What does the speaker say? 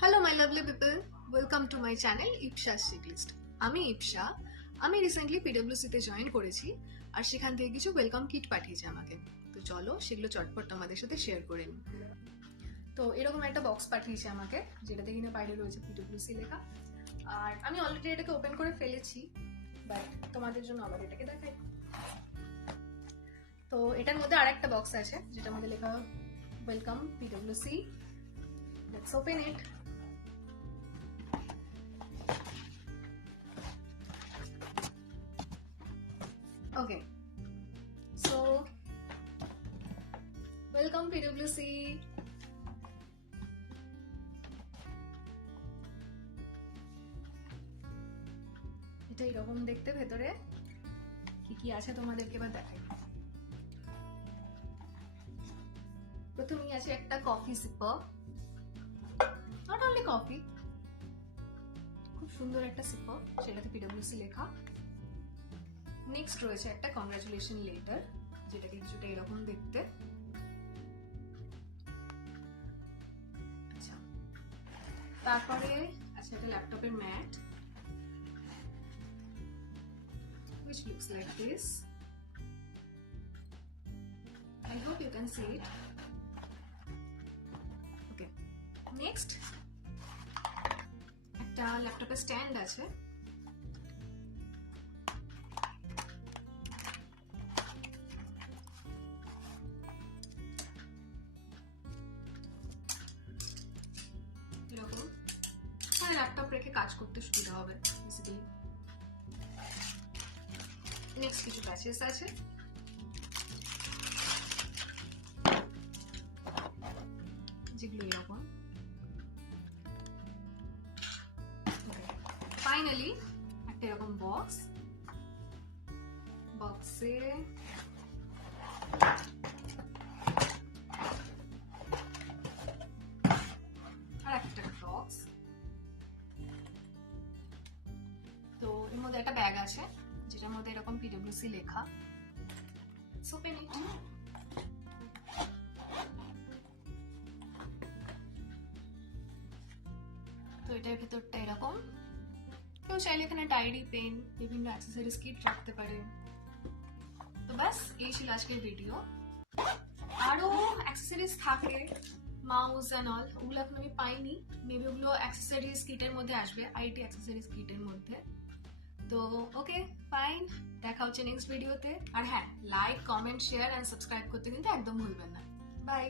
Hello my lovely people, welcome to my channel Ipsha's checklist. আমি ইপশা। আমি recently পিডব্লিউসিতে join করেছি আর সেখান থেকে কিছু ওয়েলকাম কিট পাঠিয়েছে আমাকে। তো চলো সেগুলো চটপট তোমাদের সাথে শেয়ার করে নিই। তো এরকম একটা বক্স পাঠিয়েছে আমাকে, যেটাতে কিনা বাইরে রয়েছে পিডব্লিউসি লেখা। আর আমি অলরেডি এটাকে ওপেন করে ফেলেছি, বাট তোমাদের জন্য আবার এটাকে দেখাই। তো এটার মধ্যে আর একটা বক্স আছে যেটার মধ্যে লেখা ওয়েলকাম পিডব্লিউসি। Let's open it. Okay, so welcome PwC. এটা এরকম দেখতে, ভেতরে কি কি আছে তোমাদেরকে এবার দেখাই। প্রথমেই আছে একটা coffee sipper, not only coffee, খুব সুন্দর একটা সিপার, সেটাতে PwC লেখা। নেক্সট রয়েছে একটা কংগ্রাচুলেশন লেটার, যেটাকে কিছুটা এরকম দেখতে। আচ্ছা, তারপরে আছে একটা ল্যাপটপের mat which looks like this. I hope you can see it. Okay, next একটা ল্যাপটপের স্ট্যান্ড আছে। এরকম ল্যাপটপ রেখে কাজ করতে সুবিধা হবে বেসিক্যালি। নেক্সট কিছু প্যাচেস আছে, যেগুলো এরকম। ফাইনালি একটা এরকম বক্স, বক্সে আর একটা বক্স। তো এর মধ্যে একটা ব্যাগ আছে যেটার মধ্যে এরকম PwC লেখা। Open it. তো এটার ভিতরটা এরকম। কেউ চাইলে এখানে ডায়েরি, পেন, বিভিন্ন অ্যাক্সেসরিজ কিট রাখতে পারে। তো ব্যাস, এই ছিল আজকের ভিডিও। আরো অ্যাক্সেসরিজ থাকে, মাউস এন্ড অল, ওগুলো এখন আমি পাইনি। মেবি ওগুলো অ্যাক্সেসরিজ কিটের মধ্যে আসবে, আইটি অ্যাক্সেসরিজ কিটের মধ্যে। তো ওকে ফাইন, দেখা হচ্ছে নেক্সট ভিডিওতে। আর হ্যাঁ, like, comment, share and subscribe করতে কিন্তু একদম ভুলবেন না। বাই।